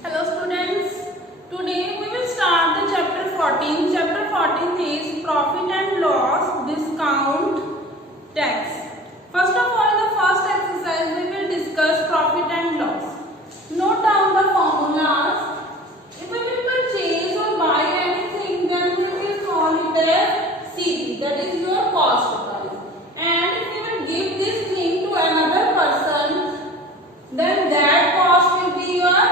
Hello students, today we will start the chapter 14. Chapter 14 is profit and loss, discount, tax. First of all, in the first exercise we will discuss profit and loss. Note down the formulas. If we will purchase or buy anything, then we will call it as CP, that is your cost price. And if we will give this thing to another person, then that cost will be your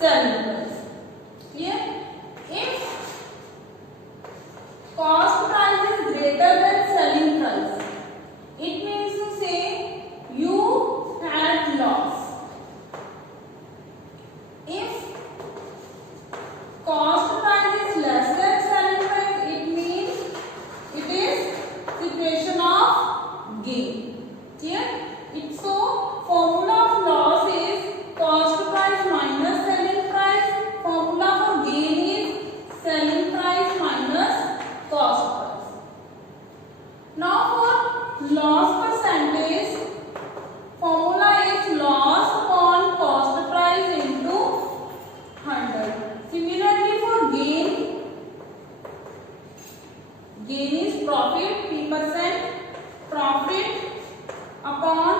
selling price. Here, if cost price is greater than selling price, it means to say you had loss. If cost price is less than selling price, it means it is situation of gain. Here, it's so formula of loss is cost price minus selling price. Formula for gain is selling price minus cost price. Now for loss percentage, formula is loss upon cost price into 100. Similarly for gain is profit P%, profit upon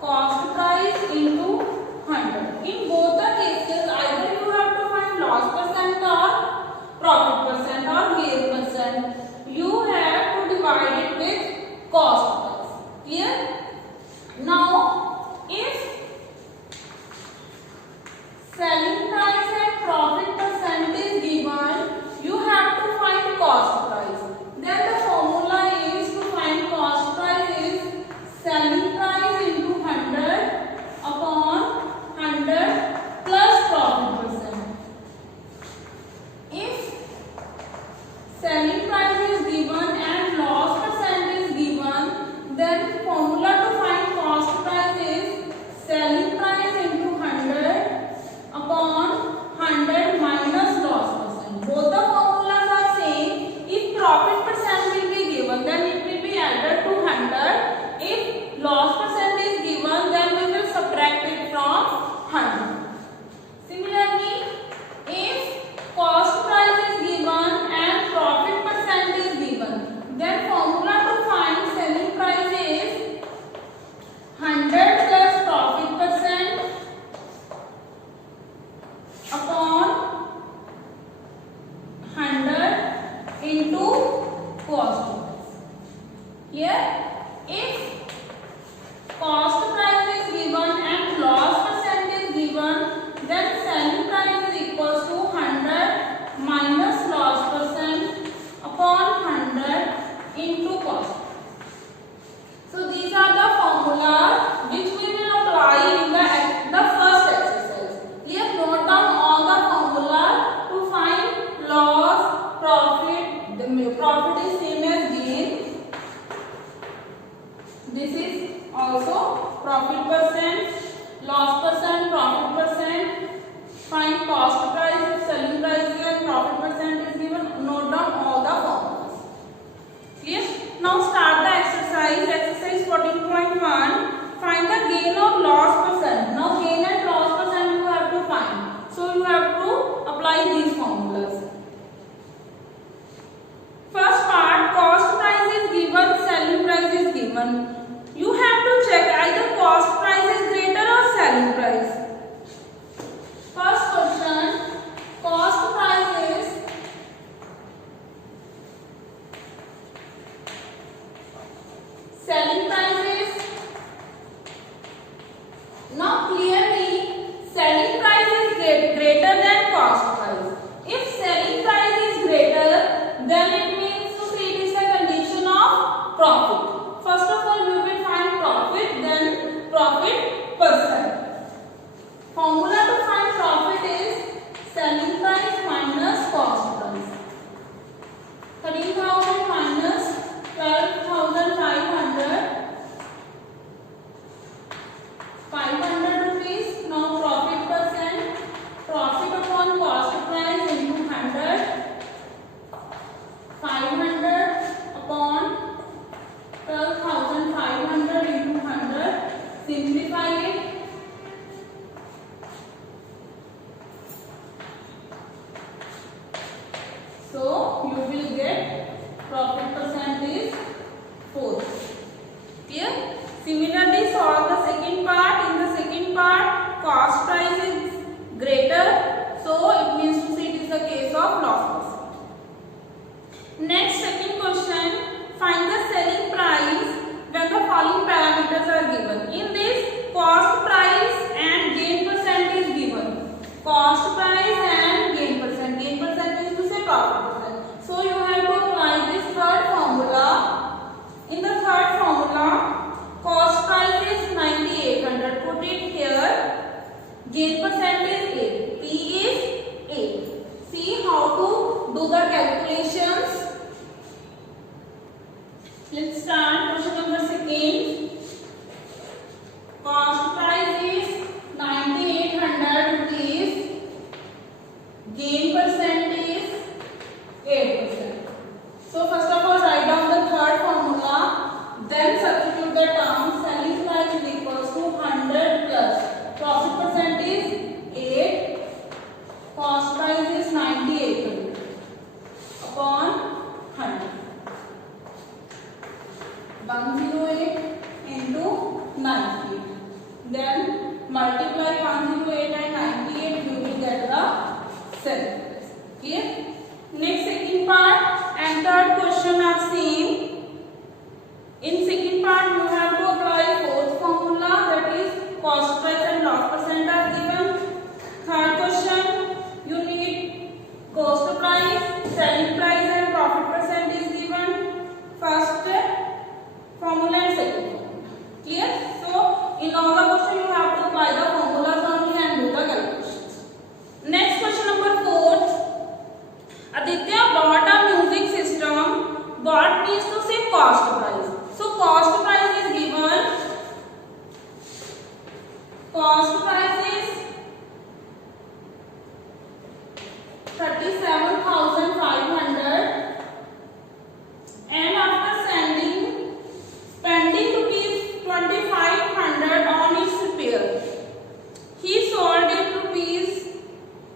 cost price into 100. In both the cases, either you have to find loss percent or profit percent or gain percent. You have to divide it with cost price. Clear? Now, if selling price and profit percent is given, you have to find cost price. Then the formula is to find cost price is selling price into 100 upon 100 plus profit percent. If selling price is given and loss percent is given, then formula to find cost price is selling price into 100 upon 100 minus loss percent. Both the formulas are same. If profit percent will be given, then it will be added to 100. If loss percent is given, then we will subtract it from 100. Similarly, if cost price is given and profit percent is given, then formula to find selling price is 100 plus profit percent upon 100 into cost price. Here, if cost price is given and loss percent is given, then selling price is equals to 100 minus loss percent upon 100 into cost. So these are the formulas which we will apply in the first exercise. Here, note down all the formulas to find loss, profit. The profit is same as gain. This is also profit percent, loss percent, profit percent. Find cost price if selling price and profit percent is given. Note down all the formulas. Clear? Now start the exercise. Exercise 14.1. Find the gain or loss percent. Now gain and loss percent you have to find. So you have to apply these formulas. First part, cost price is given, selling price is given. You have to check either cost price is greater or selling price. First question, cost price is selling price is. Now clearly selling price is greater than cost price. If selling price is greater, then it means to say it is the condition of profit. First of all, we will find profit, then profit percent. Formula to find profit is selling price minus cost price. 13,000 minus 12,500. 500 rupees. Now profit percent. Profit upon cost So you will get profit percent is 4. Clear? Similarly, solve the second part. In the second part, cost price is greater, so it means to say it is the case of loss percent. Next, second question, find the selling price when the following parameters are given. In this, cost price and gain percent is given. Cost price and gain percent. Gain percent means to say profit percent. So you have to apply this third formula. In the third formula, cost price is 9800. Put it here. Gain percent is 8. P is 8. See how to do the calculations. Let's start. Question number second. Cost price is 9800 rupees. Gain percent is 8%. So first of all, write down the third formula. Then substitute the term. Selling price is equals to 100 plus profit percent is 8. Cost price is 9800 upon 100. 108 into 98. Then multiply 108 and 98. You will get the selling price. Clear? Next, second part and third question are same. In second part, you have to apply fourth formula, that is cost price and loss percent are given. Third question, you need cost price, selling price and profit percent is given. First formula and second formula. Clear? So in all the question you have to apply the formulas only and do the calculations. Next, question number 4. Aditya bought a music system. Bought means to say cost price. So cost price is given. Cost price is 37,500, and after spending rupees 2,500 on its repair, he sold it rupees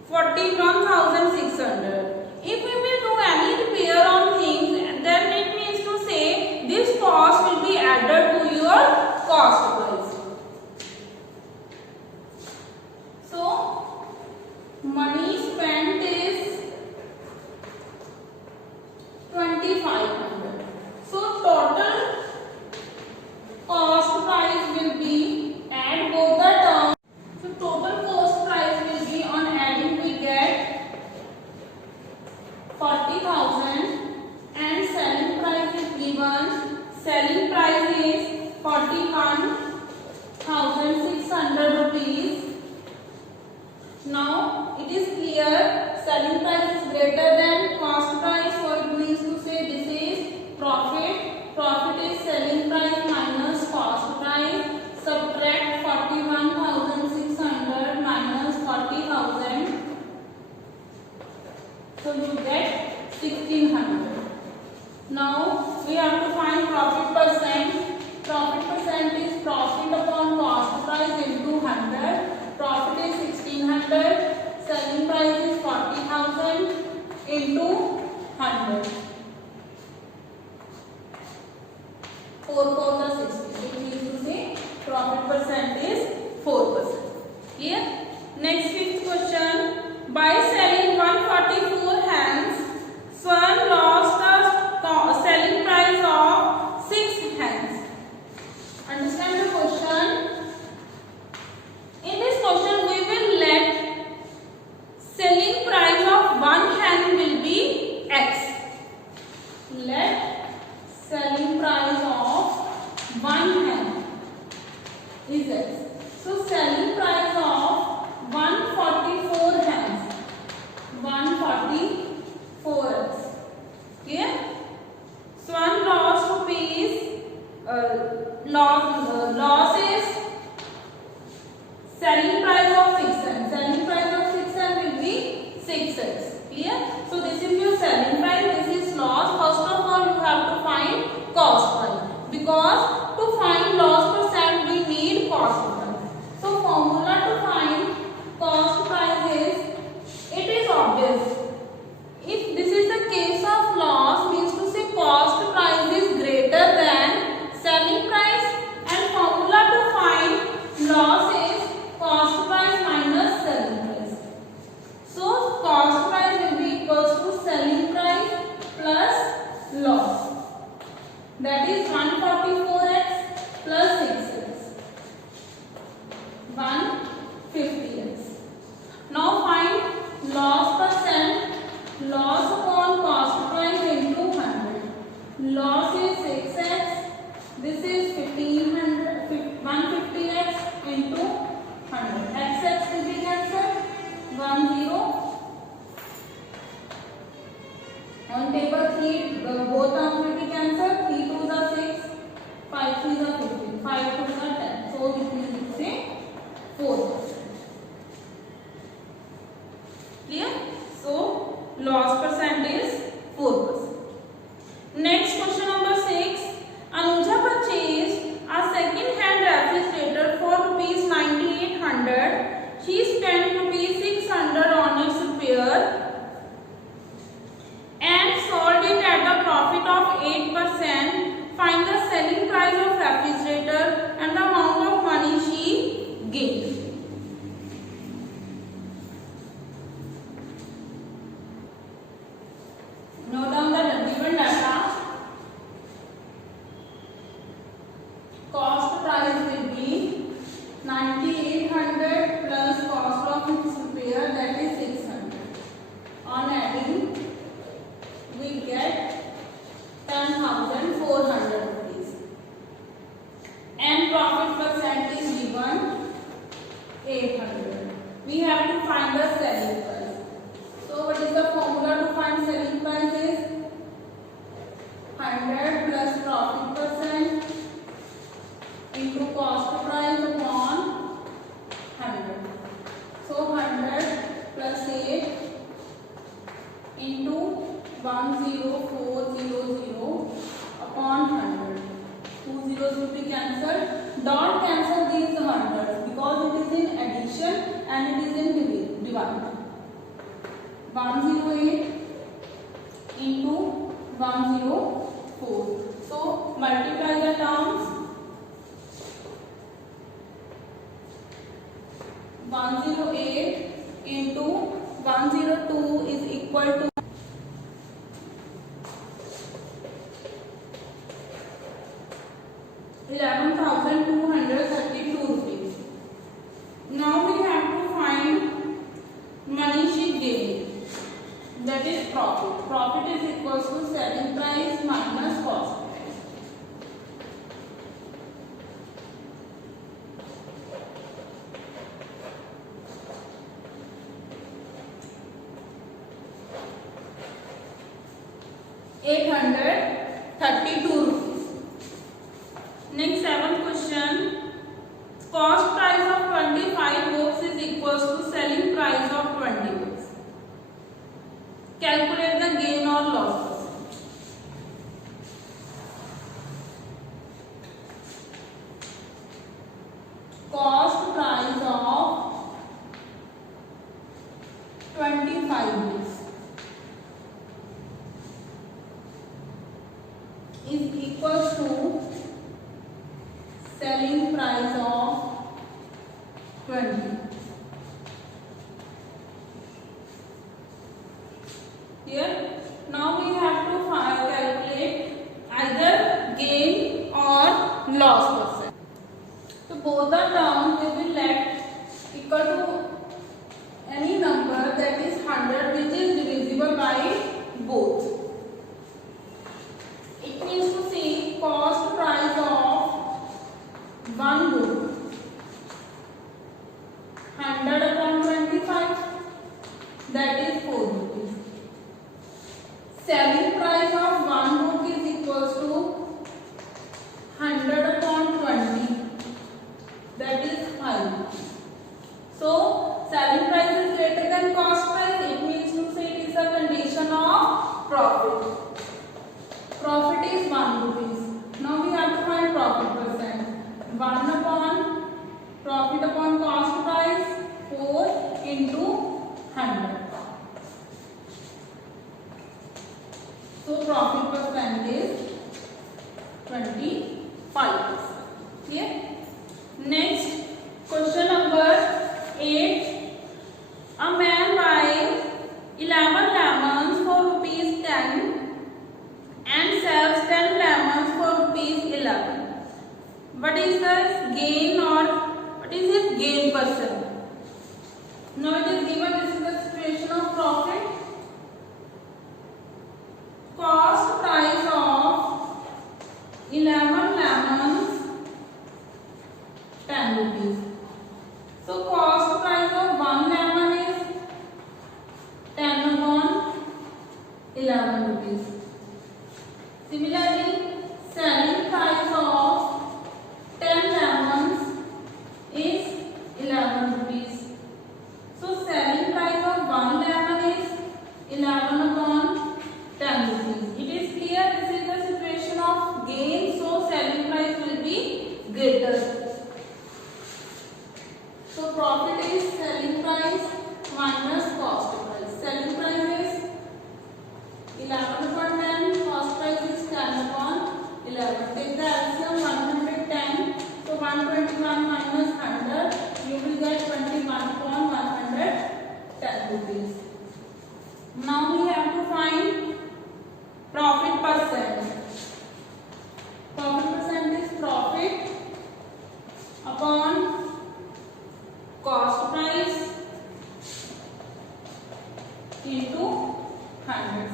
41,600. If we will do any repair on things, then it means to say this cost will be added to your cost price. So money spent is 2,500. So total cost price will be, add both the terms. So total cost price will be, on adding we get 40,000 and selling price is given. Selling price is 41,600 rupees. Now it is clear selling price is greater than cost price, so it means to say this is profit. Profit is selling price minus cost price. Subtract 41,600 minus 40,000. So you get 1,600. Now we have to find profit percent. Profit percent is profit upon cost price into 100. Profit is 1,600. Selling price is 40,000 into 100. 4 4 60. It means to say profit percent is 4%. Clear? Next, fifth question. By selling 144 hands, Swan lost the selling price of 6 hands. Understand the question? In this question, we will let selling price of 1 hand will be X. Let selling price of 1 hand is X. So selling price of 144 hands, 144 X. loss percent is 4%. Next question number 6. Anuja purchased a second-hand refrigerator for rupees 9800. She spent rupees 600 on its repair and sold it at a profit of 8%. Find the selling price of refrigerator and the amount of money she gained. Note down the given data. Cost price will be 9800 plus cost of its repair, that is 600. On adding, we get 10,400 rupees. And profit percent is given 800. We have to find the selling price. So what is the formula to find selling price is 100 plus profit percent into cost price upon 100. So 100 plus 8 into 10400 upon 100. 2 zeros will be cancelled. Don't cancel these hundreds because it is in addition and it is in division. 108 into 104. So multiply the terms. 108 into 102 is equal to 11,232 rupees. Now we have to find money she gained, that is profit. Profit is equal to selling price minus cost price. ₹832. Next 7th question. Cost price of 25 books is equals to selling price of 20 books. Calculate the gain or loss percent. Cost price of 25 books is equals to selling price of 20. Here, now we have to calculate either gain or loss percent. So both the terms will be left equal to any number that is 100 which is divisible by both. It means to see cost price of one book 100 upon 25, that is 4 rupees. Selling price of one book is equals to 100 upon 20, that is 5 rupees. So selling price is greater than cost price. It means to say it is a condition of profit. Profit is 1 rupees. Now we have to find profit percent. 1 upon profit upon cost price, 4 into 100. So profit percent is 25%. Clear? Next, question number 8. A man buys 11 lemons for rupees 10 and sells 10 lemons for rupees 11. What is the gain or what is his gain percent? Now it is given, this is the situation of profit. Cost price of 11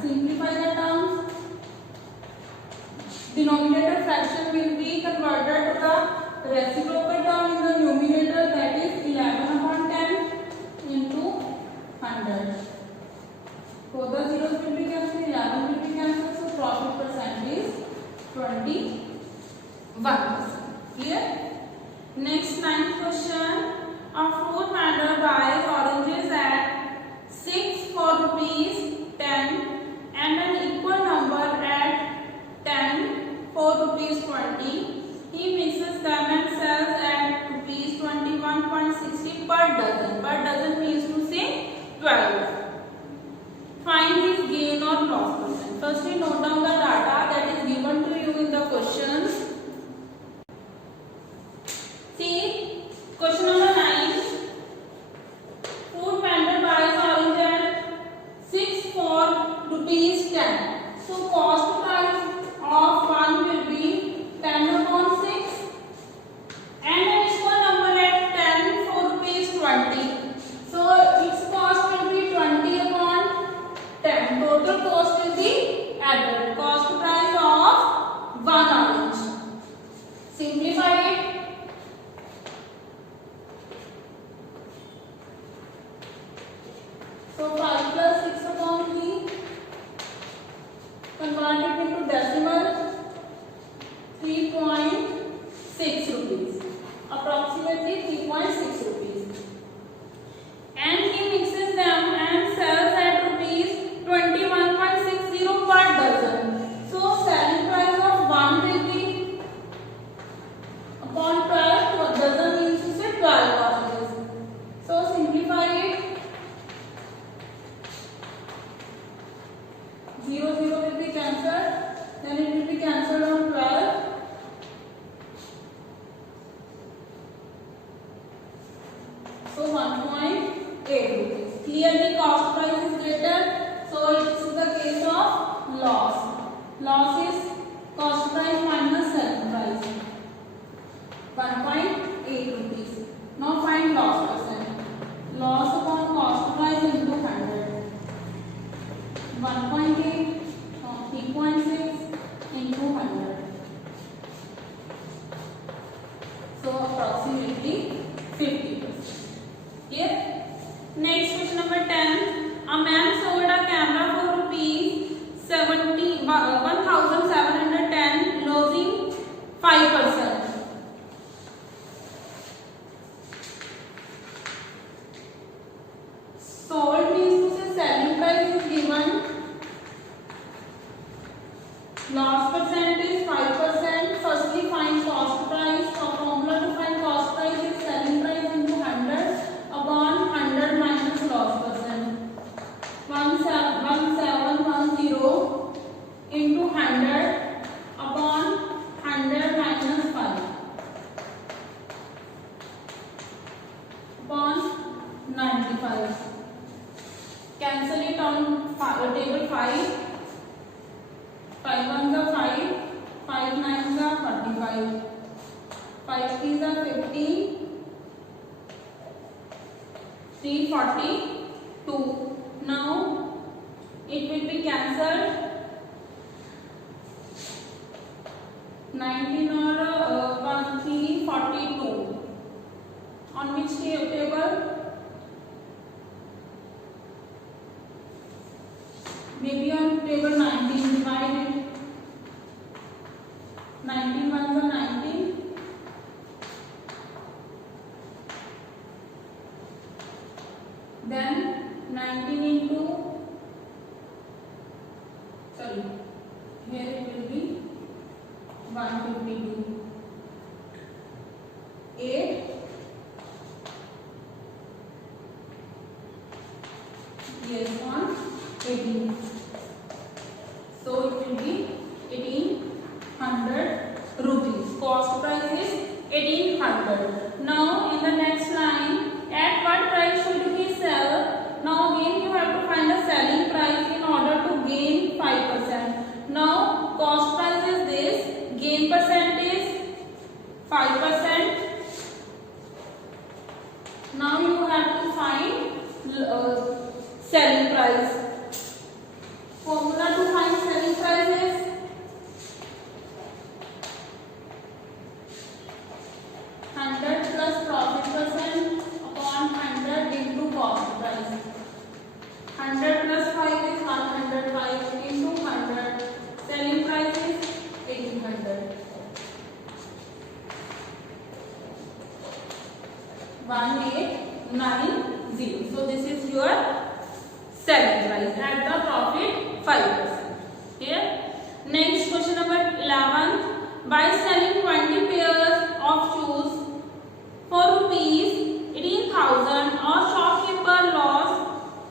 Simplify the terms. Denominator fraction will be converted to the reciprocal term in the numerator, that is 11/10 into 100. So the zeros will be cancelled, 11 will be cancelled, so profit percent is 21%. Clear? Next, 9th question. A fruit vendor buys oranges at 6 for ₹10 and an equal number at 10 for ₹20. He mixes them and sells at ₹21.60 per dozen. Per dozen means to say 12. Find his gain or loss percent. Firstly, note down the data that is given to you in the questions. See, question number 9. Fruit vendor buys orange at 6 for ₹10. So cost price of one will be 10/6 and an equal number at 10 for ₹20. So its cost will be 20/10. Total cost will be added. Cost price of one orange. Simplify it. So 5 plus 6/3. Convert it into decimal. 3.6 rupees. Approximately 3.6 rupees. And he mixes them and sells at ₹21.60 per dozen. So selling price of one will be upon 12. Dozen means to say 12 oranges. So simplify it. 0 will be cancelled. Then it will be cancelled on 12. So 1.8 rupees. Clearly cost price is greater. So it is the case of loss. Loss is cost price minus selling price. 1.8 rupees. Now find loss percent. Loss upon cost price into 100. 1.8 or 3.6 into 100. So approximately 50%. Here. Next, question number 10. A man sold a camera for ₹1,710, losing 5%. Sold means to say selling price is given. Loss percent is 5%. Firstly, find cost price. So formula to find cost price is selling price into 100 upon 100 minus loss percent. 1710 into 100 upon 100 minus 5 upon 95. Cancel it on table 5. 5 ones are 5, 5 nines are 45, 5 threes are 50, 342. Now it will be cancelled. 19 or 342. On which table? Maybe on table 19. Divide it. 19 ones are 19. Then 19 into, sorry, here it will be 152. 8. Yes, on 18. So it will be 1800 rupees. Cost price is 1800. Now in the next line, at what price should he sell? Now again you have to find the selling price in order to gain 5%. Now cost price is this, gain percent is 5%. Now you have to find selling price. Formula 90. So this is your selling price at the profit 5%. Here, next question number 11. By selling 20 pairs of shoes for rupees 18,000, our shopkeeper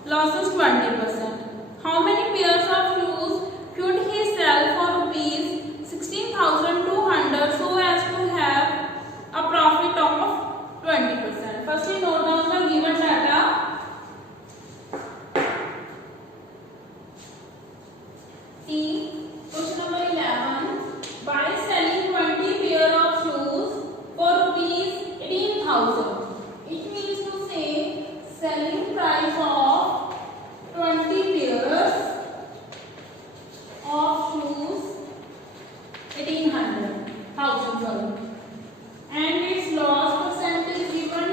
losses 20%. How many pairs of shoes should he sell for rupees 16,200 so as to have a profit of 20%? Firstly, note down the given data. See, question number 11. By selling 20 pair of shoes for rupees 18,000, it means to say selling price of 20 pairs of shoes 18,000 sorry, and its loss percentage given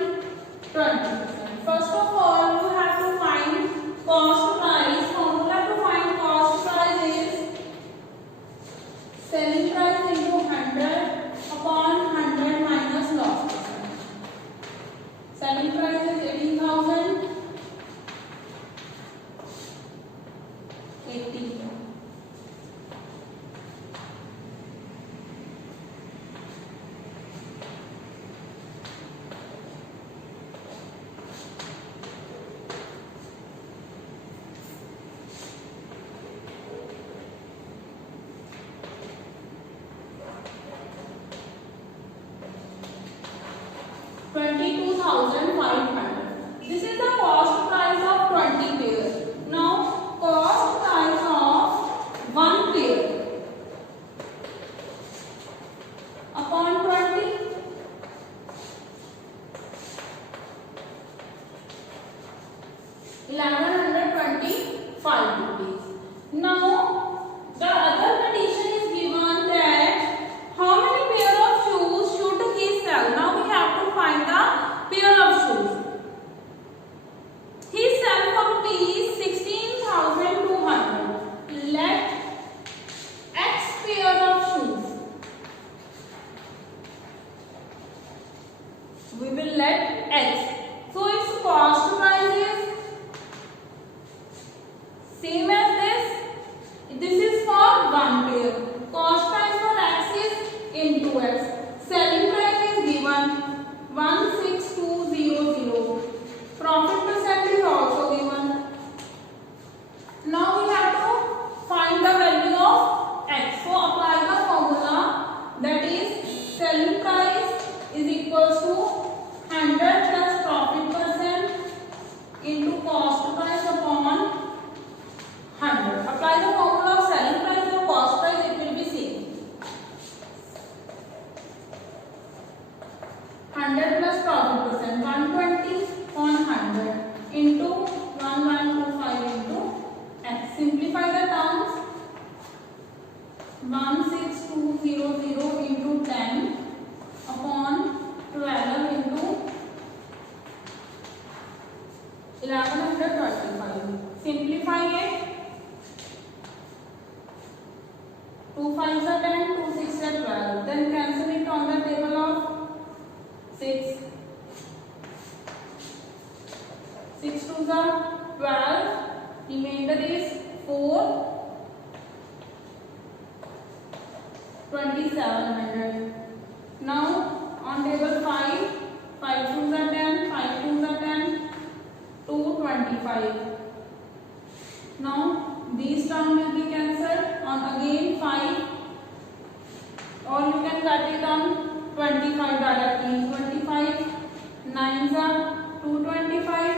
20%. First of all, you have to find cost price. Formula to find cost price is selling price into 100 upon 100 minus loss percent. Selling price is 18,000. 80. $22,500. This is the cost price of 20 pairs. Now, cost price of 1 pair upon 20. ₹1,125. Now, the other condition is given that how many pair of shoes should he sell? Now we have to find the pair of shoes. He sell for rupees 16,200. Let X pair of shoes. We will let X. So its cost price is same as this. This is for 1 pair. Cost price for X is into X. Selling price is given 16200. Profit percent is also given. Now we have to find the value of X. So apply the formula, that is selling price is equals to 100 plus profit percent into cost price upon 100. Apply the formula of selling price or cost price, it will be same. 100 plus profit percent, 120 on 100 into 1125 into X. Simplify the terms. 16200 into 10 upon 12 into 1125. Simplify it. 2 5s are 10, 2 6s are 12. Then cancel it on the table of 6. 6 2s are 12. Remainder is 4. 2700. Now on table 5, 5 2s are 10, 5 2s are 10, 225. Now these terms will be cancelled on again 5, or you can cut it on 25 directly. 25 9s are 225,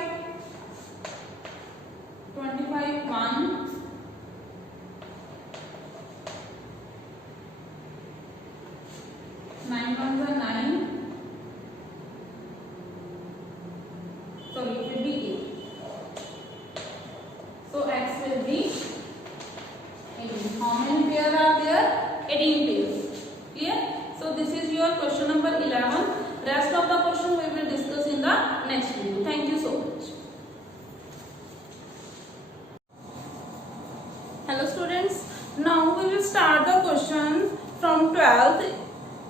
25 1, 9 1s are 9, so it will be 8. So X will be 18. How many pairs are there? 18 pairs. Clear? So this is your question number 11. Rest of the question we will discuss in the next video. Thank you so much. Hello students. Now we will start the questions from 12th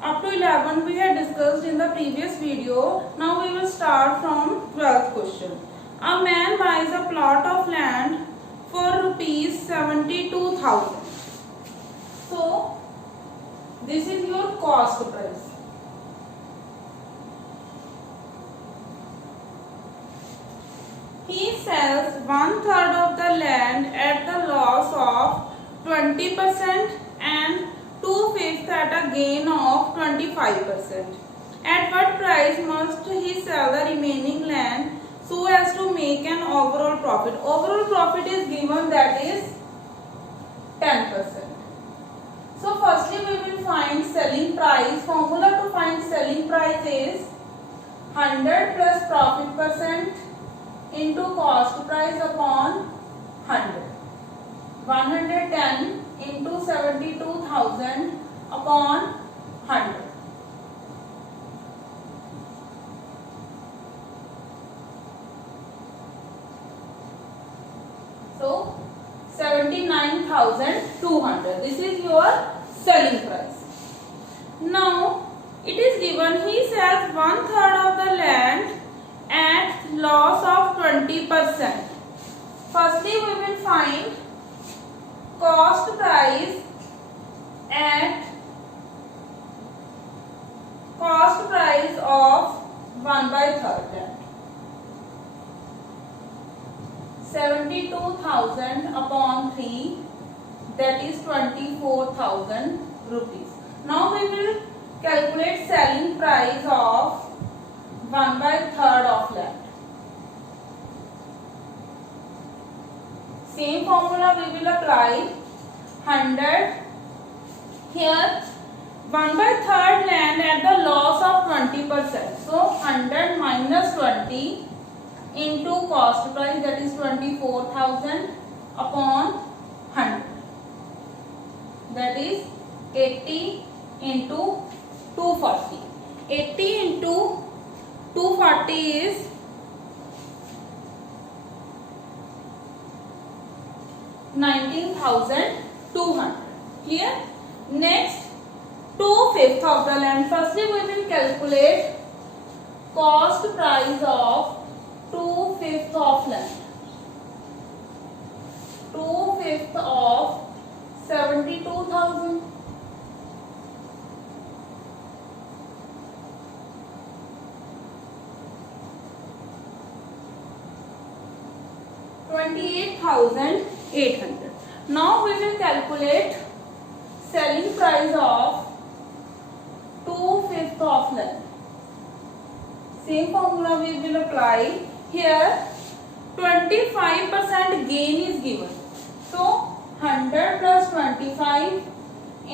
Up to 11 we had discussed in the previous video. Now we will start from 12th question. A man buys a plot of land for rupees 72,000. So this is your cost price. He sells 1/3 of the land at the loss of 20% and 2/5 at a gain of 25%. At what price must he sell the remaining land so as to make an overall profit? Overall profit is given, that is 10%. So firstly we will find selling price. Formula to find selling price is 100 plus profit percent into cost price upon 100. 110 into 72,000 upon 100. So 79,200. This is your selling price. Now it is given he sells 1/3 of the land at loss of 20%. Firstly we will find cost price at cost price of 1/3 land. 72,000 upon 3, that is 24,000 rupees. Now we will calculate selling price of 1/3 of land. Same formula we will apply. 100 here, 1/3 land at the loss of 20%. So 100 minus 20 into cost price, that is 24,000 upon 100, that is 80 into 240. 80 into 240 is 19,200. Clear? Next, 2/5 of the land. Firstly we will calculate cost price of 2/5 of land. 2/5 of 72,000. $28,800. Now we will calculate selling price of 2/5 of land. Same formula we will apply. Here 25% gain is given. So 100 plus 25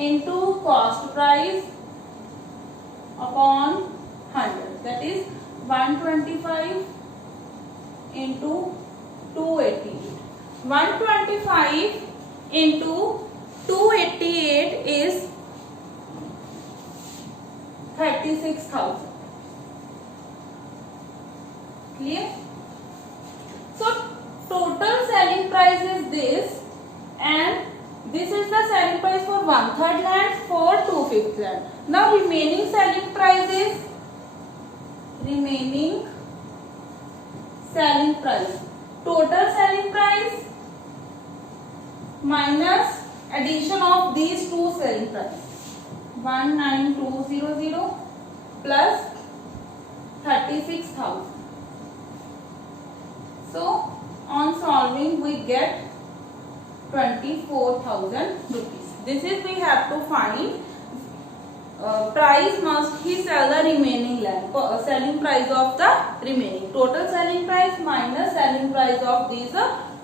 into cost price upon 100, that is 125 into 288. 125 into 288 is 36,000. Clear? So total selling price is this, and this is the selling price for 1/3 land, for 2/5 land. Now remaining selling price is total selling price minus addition of these two selling price, 19,200 plus 36,000. So on solving we get 24,000 rupees. This is we have to find price must he sell the remaining land, selling price of the remaining, total selling price minus selling price of these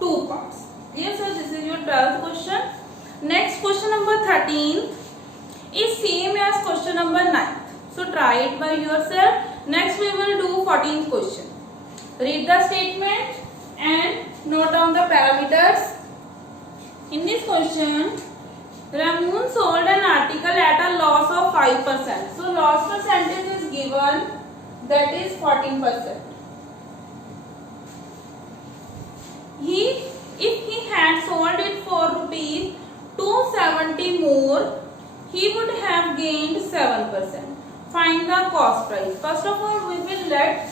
two parts. Yes, so this is your 12th question. Next, question number 13 is same as question number 9. So try it by yourself. Next we will do 14th question. Read the statement and note down the parameters. In this question, Ramoon sold an article at a loss of 5%. So loss percentage is given, that is 14%. If he had sold it for rupees 270 more, he would have gained 7%. Find the cost price. First of all, we will let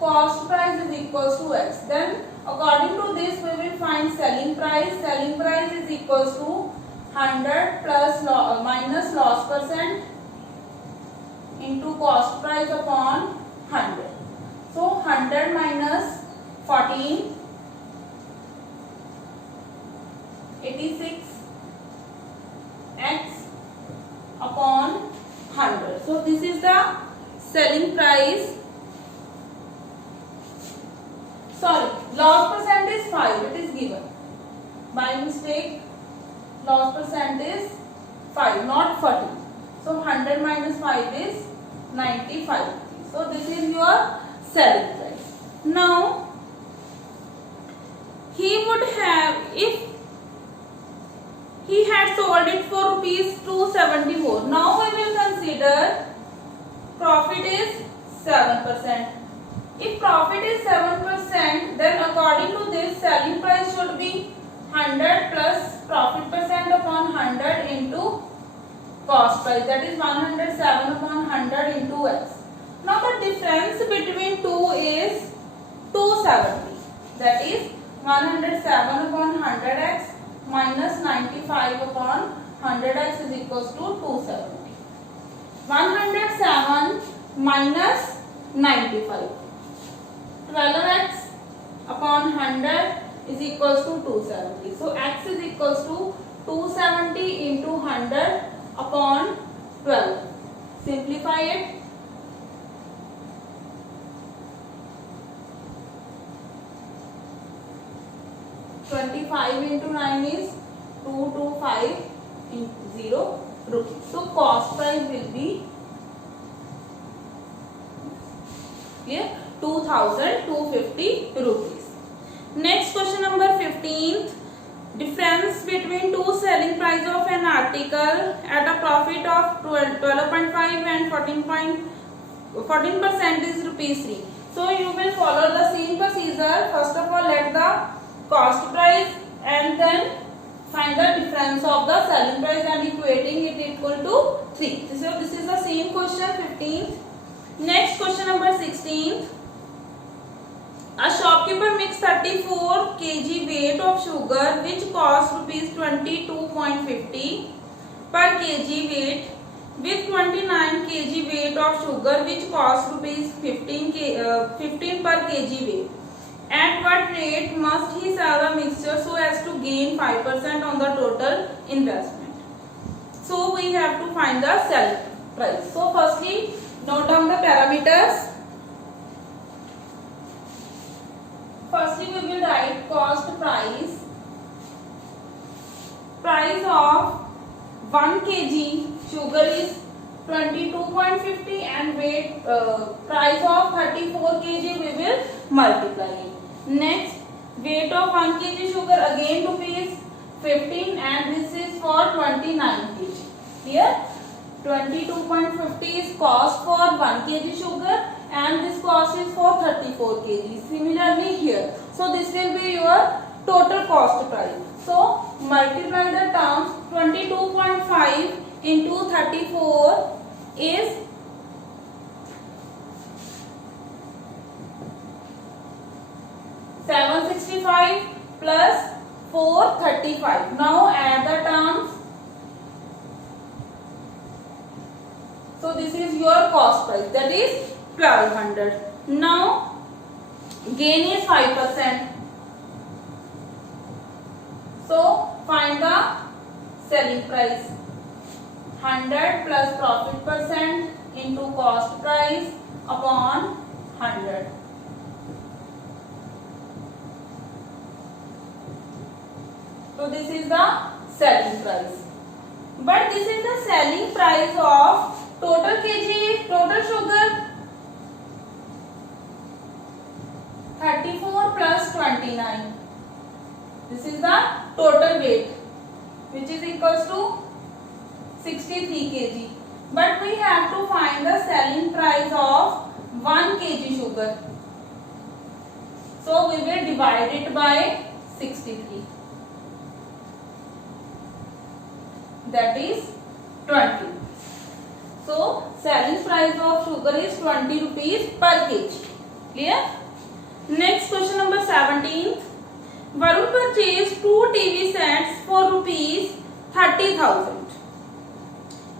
cost price is equals to x. Then according to this, we will find selling price. Selling price is equals to 100 plus minus loss percent into cost price upon 100. So 100 minus 14, 86 x upon 100. So this is the selling price. Sorry, loss percent is 5. It is given by mistake. Loss percent is 5, not 40. So 100 minus 5 is 95. So this is your selling price. Now he would have, if he had sold it for rupees 274. Now we will consider profit is 7%. If profit is 7%, then according to this, selling price should be 100 plus profit percent upon 100 into cost price, that is 107 upon 100 into x. Now the difference between 2 is 270, that is 107 upon 100x minus 95 upon 100x is equals to 270. 107 minus 95. 12x upon 100 is equals to 270. So x is equals to 270 into 100 upon 12. Simplify it. $25 into 9 is 225 into 0 rupees. So cost price will be here 2,250 rupees. Next question number 15th. Difference between two selling price of an article at a profit of 12.5 and 14% is rupees 3. So you will follow the same procedure. First of all, let the cost price and then find the difference of the selling price and equating it equal to 3. So this is the same question 15th. Next question number 16th. A shopkeeper mixed 34 kg weight of sugar which cost rupees 22.50 per kg weight with 29 kg weight of sugar which cost rupees 15 per kg weight. At what rate must he sell the mixture so as to gain 5% on the total investment? So we have to find the selling price. So firstly, note down the parameters. Firstly, we will write cost price. Price of 1 kg sugar is 22.50 and weight price of 34 kg we will multiply it. Next, weight of 1 kg sugar again rupees 15 and this is for 29 kg. Here 22.50 is cost for 1 kg sugar and this cost is for 34 kg. Similarly here. So this will be your total cost price. So multiply the terms. 22.5 into 34 is 765 plus 435. Now add the terms. So this is your cost price, that is 1200. Now gain is 5%. So find the selling price. 100 plus profit percent into cost price upon 100. So this is the selling price. But this is the selling price of total kg, total sugar 34 plus 29. This is the total weight which is equals to 63 kg. But we have to find the selling price of 1 kg sugar. So we will divide it by 63. that is 20. So selling price of sugar is 20 rupees per kg. Clear? Next question number 17. Varun purchased 2 TV sets for rupees 30,000.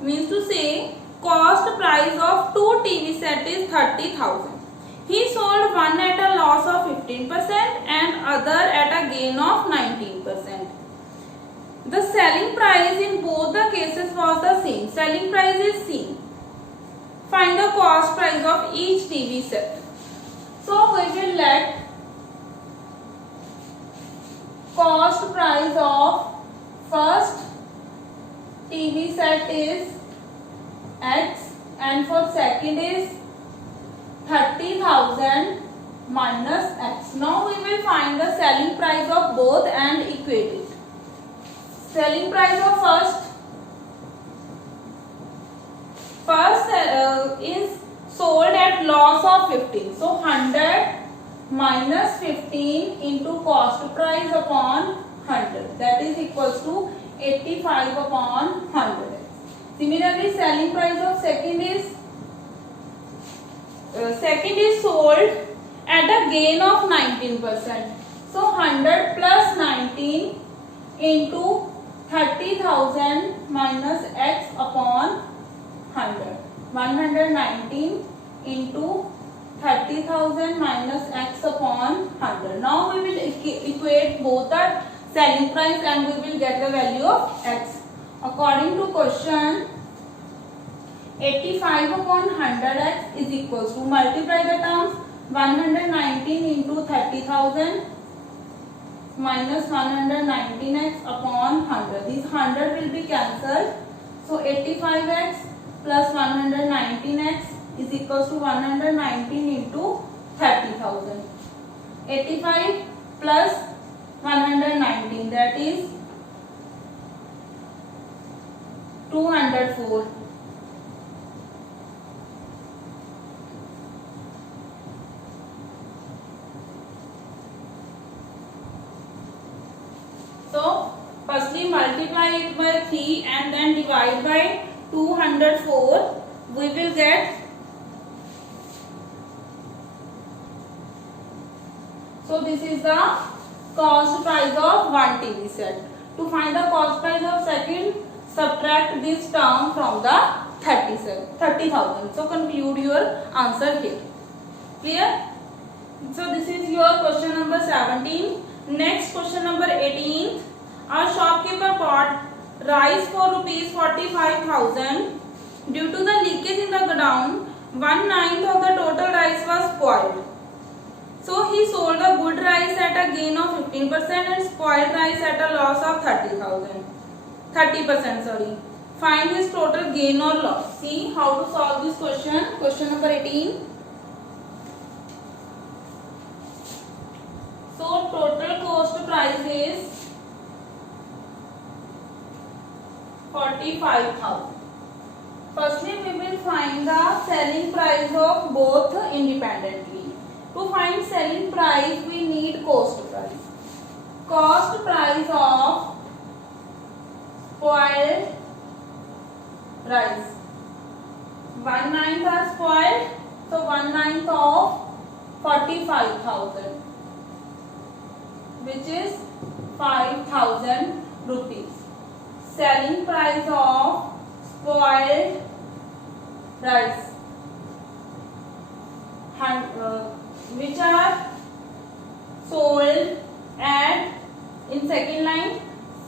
Means to say cost price of 2 TV set is 30,000. He sold one at a loss of 15% and other at a gain of 19%. The selling price in both the cases was the same. Selling price is same. Find the cost price of each TV set. So we will let cost price of first TV set is X and for second is 30,000 minus X. Now we will find the selling price of both and equate it. Selling price of first is sold at loss of 15. So 100 minus 15 into cost price upon 100, that is equals to 85 upon 100. Similarly, selling price of second is sold at a gain of 19%. So 100 plus 19 into 30,000 minus X upon 100. 119 into 30,000 minus X upon 100. Now we will equate both the selling price and we will get the value of X. According to question, 85 upon 100x is equals to, multiply the terms, 119 into 30,000 minus 119x upon 100. These 100 will be cancelled. So 85x plus 119x is equals to 119 into 30,000. 85 plus 119, that is 204. So firstly multiply it by 3 and then divide by 204. We will get, so this is the cost price of one TV set. To find the cost price of second, subtract this term from the 30,000. So conclude your answer here. Clear? So this is your question number 17. Next question number 18. A shopkeeper bought rice for rupees 45,000. Due to the leakage in the godown, 1/9 of the total rice was spoiled. So he sold the good rice at a gain of 15% and spoiled rice at a loss of 30%. Sorry. Find his total gain or loss. See how to solve this question. Question number 18. So total cost price is 45,000. Firstly, we will find the selling price of both independently. To find selling price, we need cost price. Cost price of spoiled rice. 1/9 are spoiled, so 1/9 of 45,000, which is 5,000 rupees. Selling price of spoiled rice, which are sold at, in second line,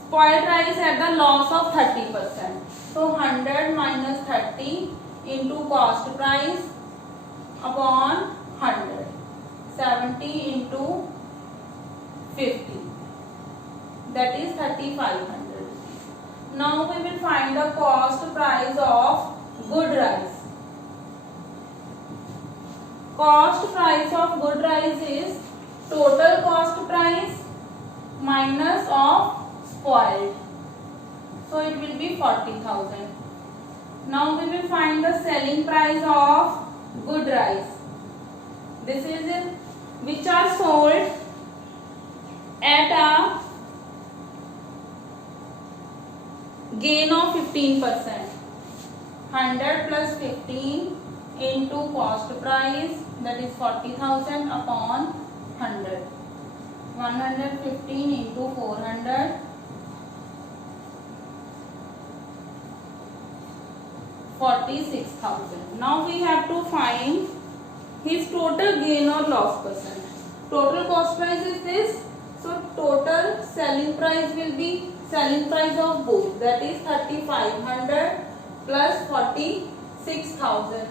spoiled rice at the loss of 30%. So 100 minus 30 into cost price upon 100. 70 into 50. That is 3,500. Now we will find the cost price of good rice. Cost price of good rice is total cost price minus of spoiled. So it will be 40,000. Now we will find the selling price of good rice. This is it, which are sold at a gain of 15%. 100 plus 15 into cost price, that is 40,000 upon 100. 115 into 400, 46,000. Now we have to find his total gain or loss percent. Total cost price is this, so total selling price will be selling price of both, that is 3,500 plus 46,000.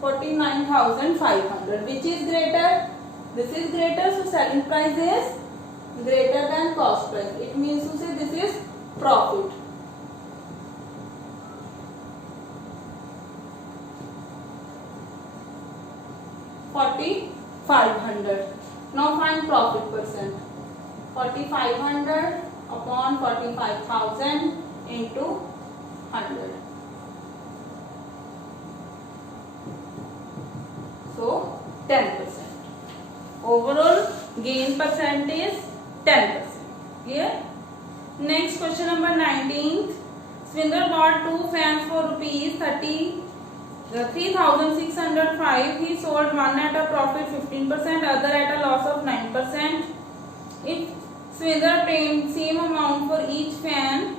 49,500. Which is greater? This is greater, so selling price is greater than cost price. It means to say this is profit. $4,500. Now find profit percent. 4,500 upon 45,000 into 100. So 10%. Overall gain percent is 10%. Clear? Next question number 19. Swinder bought 2 fans for rupees 3,605. He sold one at a profit 15%, other at a loss of 9%. If Swinder paid same amount for each fan,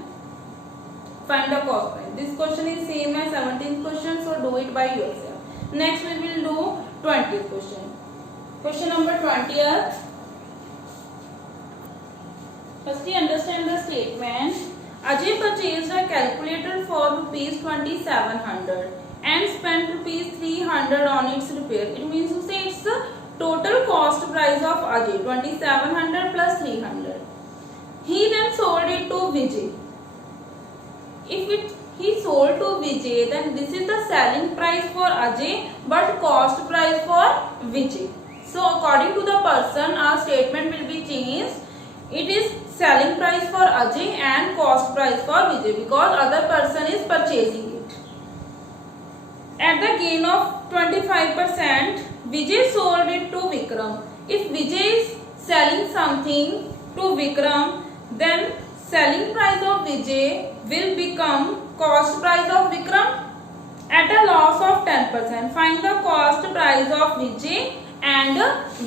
find the cost price. This question is same as 17th question, so do it by yourself. Next we will do 20th question. Question number 20th. Firstly, understand the statement. Ajay purchased a calculator for rupees 2,700 and spent rupees 300 on its repair. It means to say it's the total cost price of Ajay, 2,700 plus 300. He then sold it to Vijay. If he sold to Vijay, then this is the selling price for Ajay but cost price for Vijay. So according to the person, our statement will be changed. It is selling price for Ajay and cost price for Vijay because other person is purchasing it. At the gain of 25%, Vijay sold it to Vikram. If Vijay is selling something to Vikram, then selling price of Vijay will become cost price of Vikram at a loss of 10%. Find the cost price of Vijay and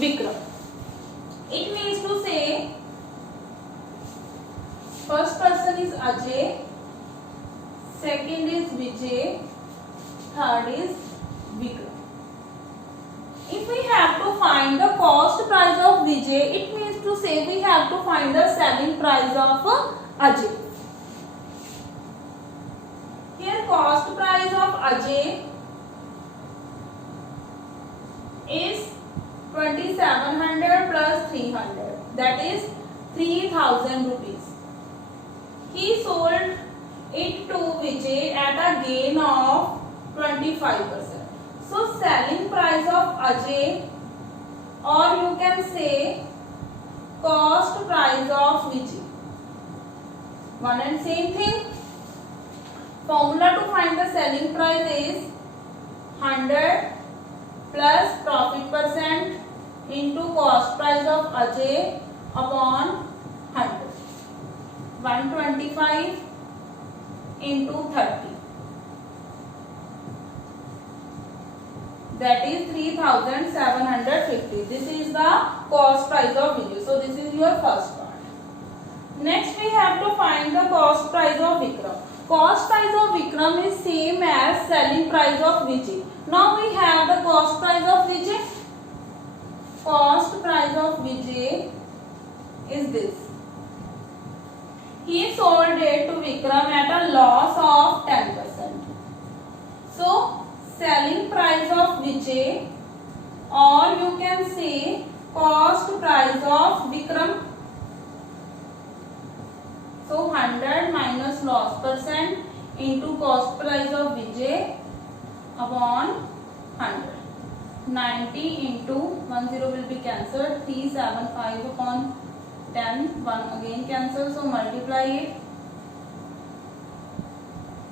Vikram. It means to say first person is Ajay, second is Vijay, third is Vikram. If we have to find the cost price of Vijay, it means to say we have to find the selling price of Ajay. Here cost price of Ajay is 2,700 plus 300, that is 3,000 rupees. He sold it to Vijay at a gain of 25%. So selling price of Ajay, or you can say cost price of Vijay. One and same thing. Formula to find the selling price is 100 plus profit percent into cost price of Ajay upon 100. 125 into 30. That is 3,750. This is the cost price of Vijay. So this is your first part. Next we have to find the cost price of Vikram. Cost price of Vikram is same as selling price of Vijay. Now we have the cost price of Vijay. Cost price of Vijay is this. He sold it to Vikram at a loss of 10%. So selling price of Vijay, or you can say cost price of Vikram. So 100 minus loss percent into cost price of Vijay upon 100. 90 into 10 will be cancelled. 375 upon 10, 1 again cancel, so multiply it.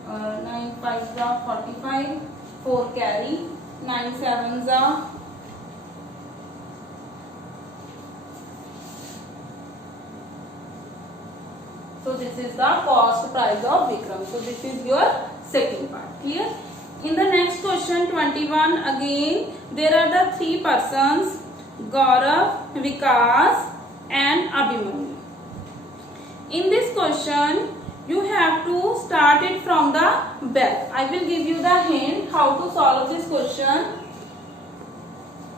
9 5s are 45, 4 carry, 9 7s are So this is the cost price of Vikram. So this is your second part. Clear? In the next question 21, again there are the three persons, Gaurav, Vikas and Abhimanyu. In this question you have to start it from the back. I will give you the hint how to solve this question.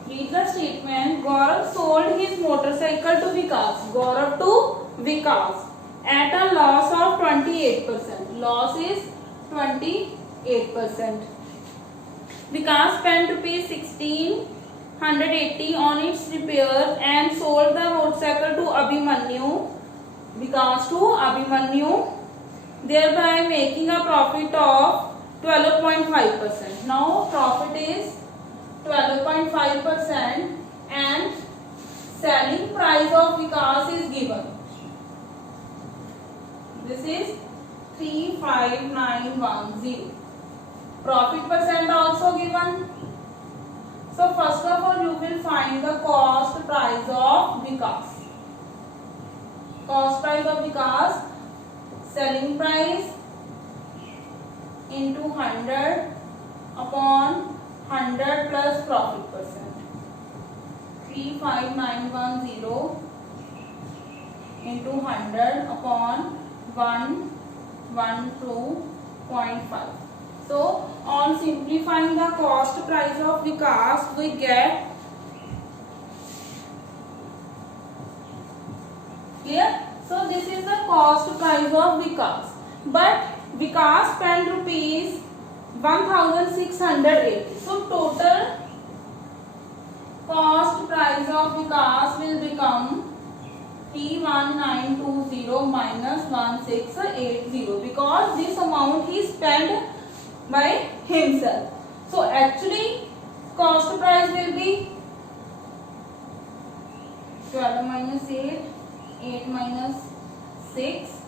Read the statement. Gaurav sold his motorcycle to Vikas. Gaurav to Vikas at a loss of 28%. Loss is 28%. Vikas spent rupees 1680 on its repair and sold the motorcycle to Abhimanyu. Vikas to Abhimanyu, thereby making a profit of 12.5%. Now profit is 12.5% and selling price of Vikas is given. This is 35910. Profit percent also given. So first of all you will find the cost price of Vikas. Cost price of Vikas, selling price into 100 upon 100 plus profit percent. 35910 into 100 upon 112.5. So on simplifying the cost price of Vikas, we get, clear? So this is the cost price of Vikas. But Vikas spent rupees 1680. So total cost price of Vikas will become 31920 minus 1680 because this amount he spent by himself. So actually cost price will be 12 minus 8, 8 minus 6,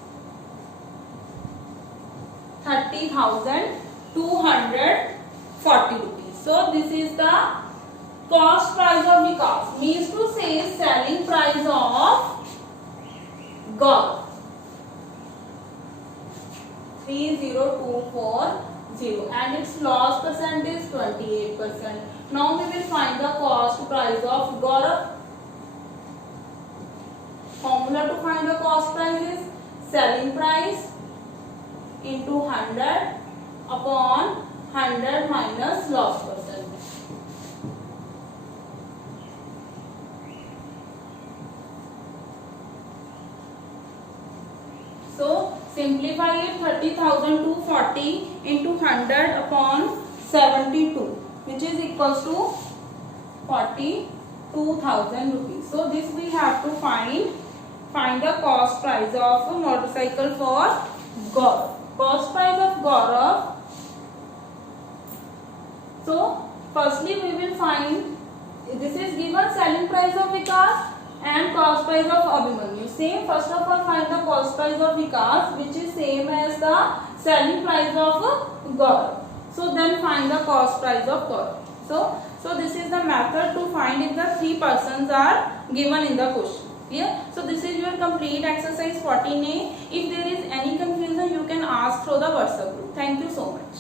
30,240 rupees. So this is the cost price of Vikas, means to say selling price of Gaurav. 30240 and its loss percent is 28%. Now we will find the cost price of Gaurav. Formula to find the cost price is selling price into 100 upon 100 minus loss percent. So simplify it, 30,240 into 100 upon 72, which is equals to 42,000 rupees. So this we have to find the cost price of a motorcycle for Gaurav. Cost price of Gaurav. So firstly we will find, this is given selling price of Vikas and cost price of Abhimanyu. Same, first of all find the cost price of Vikas, which is same as the selling price of Gaurav. So then find the cost price of Gaurav. So this is the method to find if the three persons are given in the question. Clear? So this is your complete exercise 14A. If there is any confusion, you can ask through the WhatsApp group. Thank you so much.